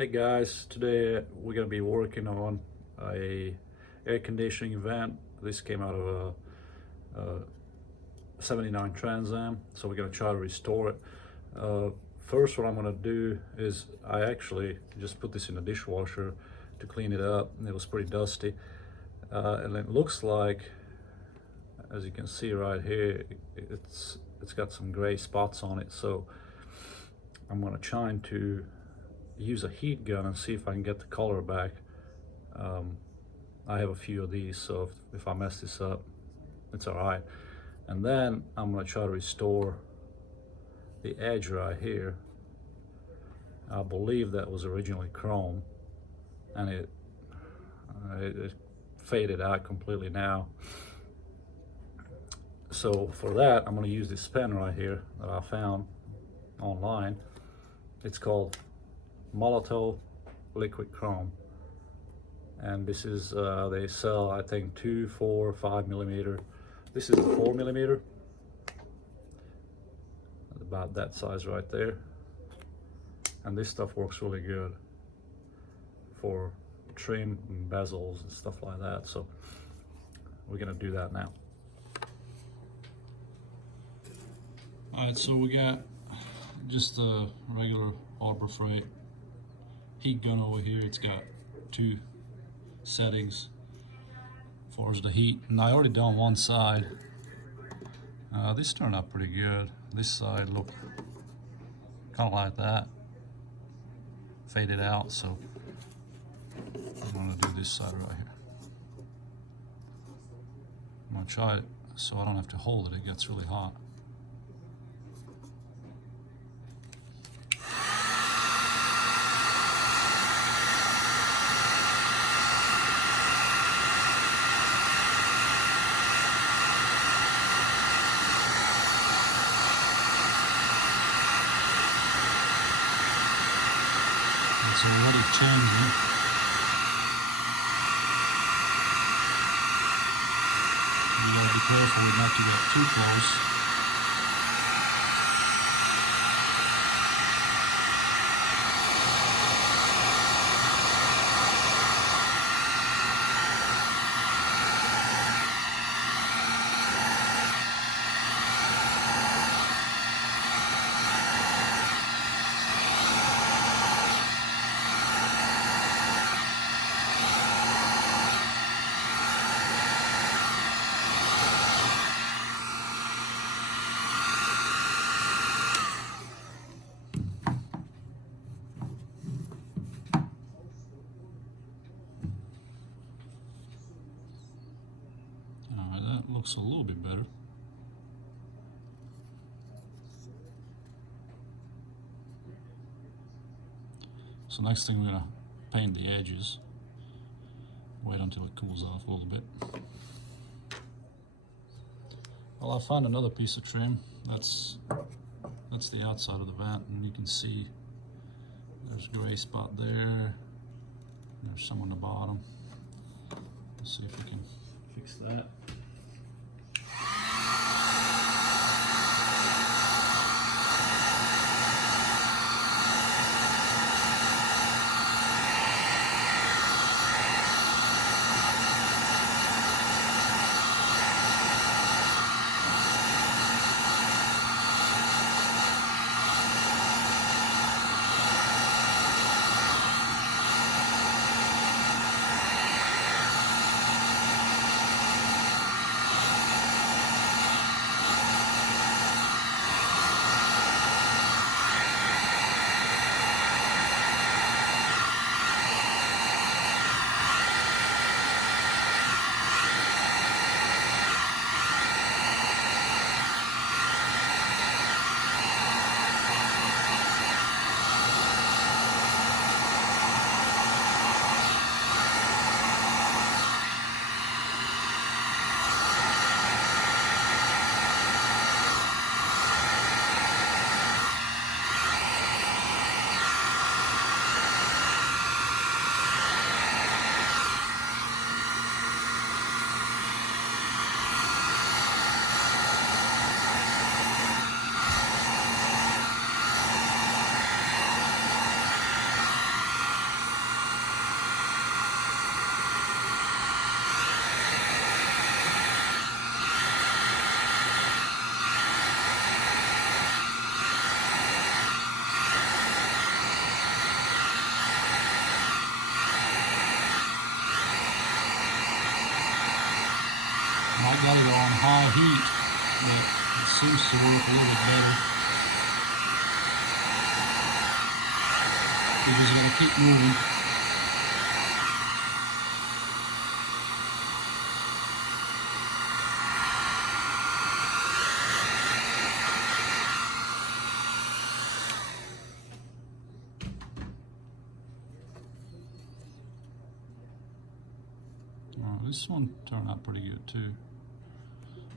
Hey guys, today we're going to be working on a air conditioning vent. This came out of a 79 Trans Am, so we're going to try to restore it. First, what I'm going to do is I actually just put this in the dishwasher to clean it up. It was pretty dusty, and it looks like, as you can see right here, it's got some gray spots on it. So I'm going to try to use a heat gun and see if I can get the color back. I have a few of these, so if I mess this up, it's all right. And then I'm going to try to restore the edge right here. I believe that was originally chrome, and it faded out completely now. So for that, I'm going to use this pen right here that I found online. It's called Molotow liquid chrome, and this is they sell, I think, 2, 4, 5 millimeter. This is a 4 millimeter, about that size right there, and this stuff works really good for trim and bezels and stuff like that. So we're gonna do that now. All right, so we got just a regular Harbor Freight heat gun over here. It's got 2 settings as far as the heat, and I already done one side. This turned out pretty good. This side looked kind of like that, faded out. So I'm gonna do this side right here. I'm gonna try it so I don't have to hold it. It gets really hot. It's already changing. You gotta be careful not to get too close. That looks a little bit better. So next thing, we're gonna paint the edges. Wait until it cools off a little bit. Well, I found another piece of trim. That's the outside of the vent, and you can see there's a gray spot there. There's some on the bottom. Let's see if we can fix that. on high heat, but it seems to work a little bit better. We just gotta keep moving. This one turned out pretty good too.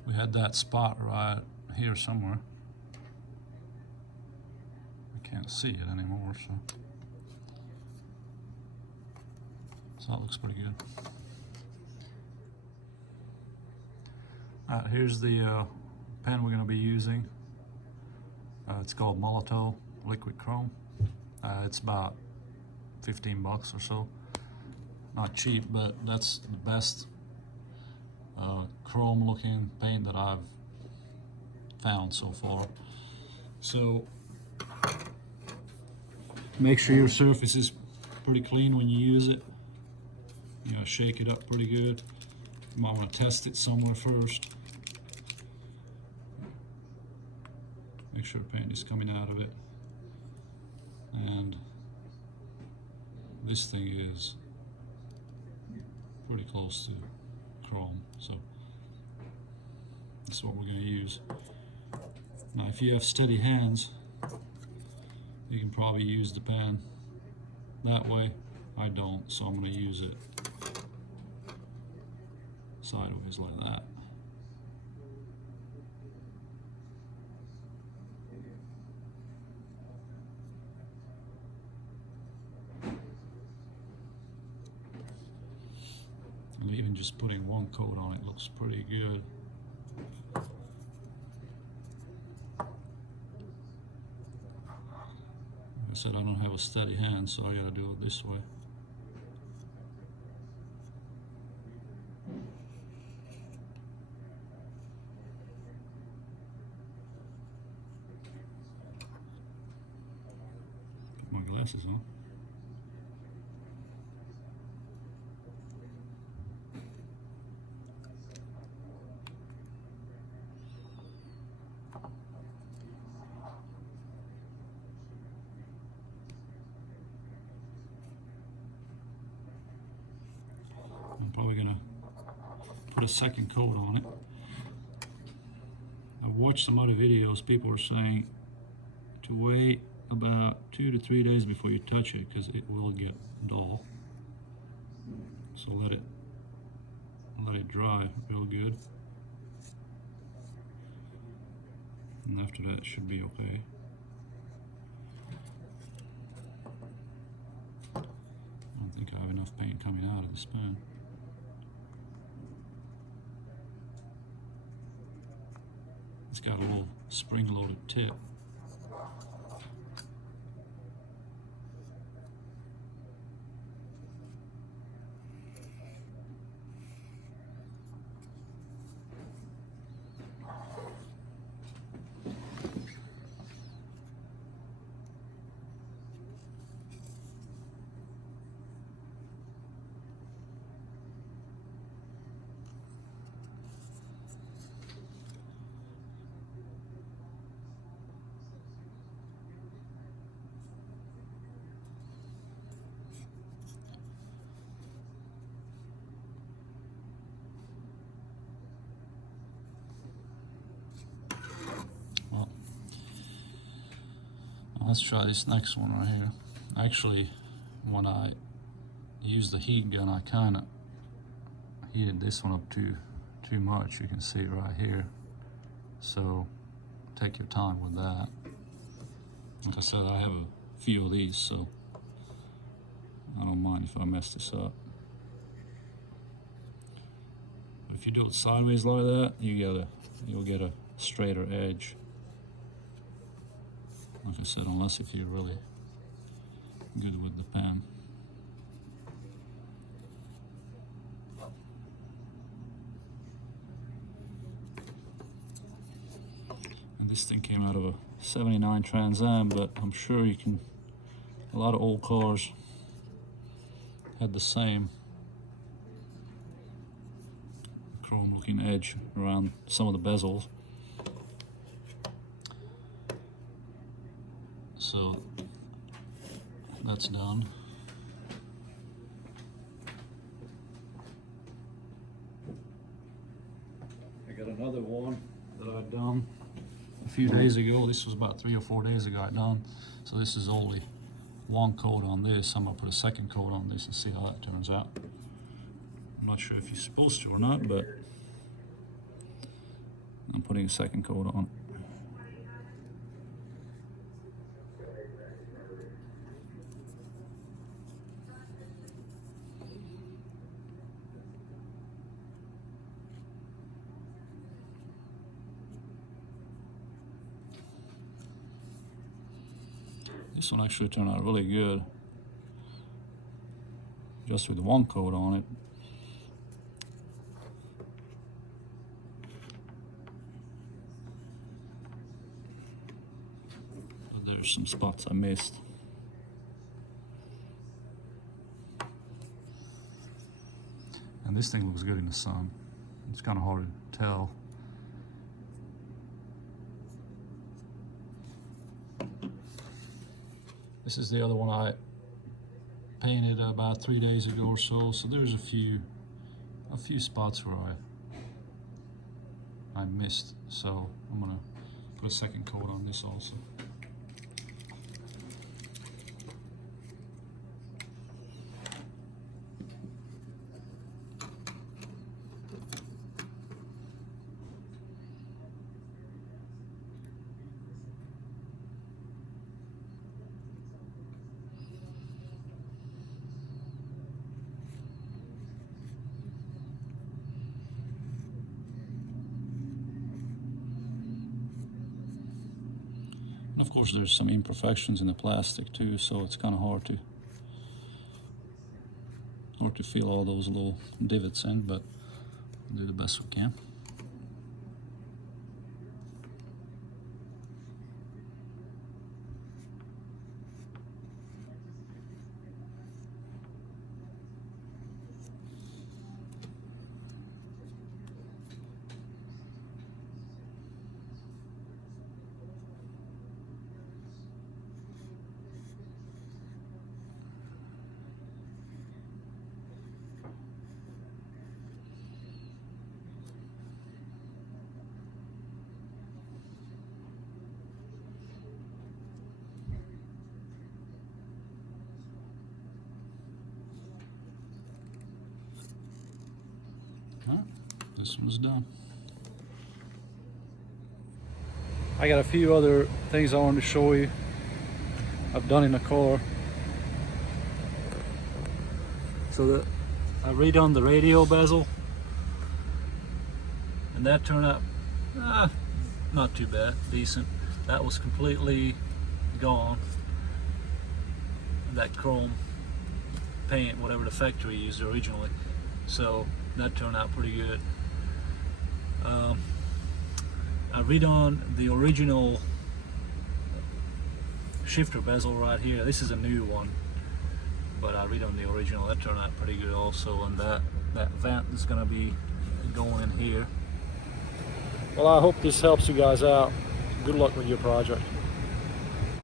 We had that spot right here somewhere. I can't see it anymore, so that looks pretty good. Here's the pen we're going to be using. It's called Molotow Liquid Chrome. It's about 15 bucks or so. Not cheap, but that's the best chrome looking paint that I've found so far. So make sure your surface is pretty clean when you use it. You know, shake it up pretty good. You might want to test it somewhere first. Make sure paint is coming out of it. And this thing is pretty close to chrome, so that's what we're going to use. Now if you have steady hands, you can probably use the pen that way. I don't, so I'm going to use it sideways like that. And even just putting one coat on it looks pretty good. Like I said, I don't have a steady hand, so I gotta do it this way. Put my glasses on. I'm probably gonna put a second coat on it. I've watched some other videos, people are saying to wait about 2 to 3 days before you touch it because it will get dull. So let it dry real good. And after that it should be okay. I don't think I have enough paint coming out of this pen. It's got a little spring-loaded tip. Let's try this next one right here. Actually, when I used the heat gun, I kind of heated this one up too much. You can see it right here. So take your time with that. Like I said, I have a few of these, so I don't mind if I mess this up. But if you do it sideways like that, you'll get a straighter edge. Like I said, unless if you're really good with the pen. And this thing came out of a 79 Trans Am, but I'm sure you can, a lot of old cars had the same chrome looking edge around some of the bezels. So that's done. I got another one that I've done a few days ago. This was about 3 or 4 days ago I done. So this is only one coat on this. I'm gonna put a second coat on this and see how that turns out. I'm not sure if you're supposed to or not, but I'm putting a second coat on. This one actually turned out really good, just with one coat on it. But there's some spots I missed. And this thing looks good in the sun. It's kind of hard to tell. This is the other one I painted about 3 days ago or so. So there's a few spots where I missed. So I'm gonna put a second coat on this also. Of course, there's some imperfections in the plastic too, so it's kind of hard to fill all those little divots in, but we'll do the best we can. This one's done. I got a few other things I wanted to show you I've done in the car. So I redone the radio bezel, and that turned out not too bad, decent. That was completely gone. That chrome paint, whatever the factory used originally. So that turned out pretty good. I redone the original shifter bezel right here. This is a new one, but I redone the original. That turned out pretty good also, and that vent is going to be going in here. Well, I hope this helps you guys out. Good luck with your project.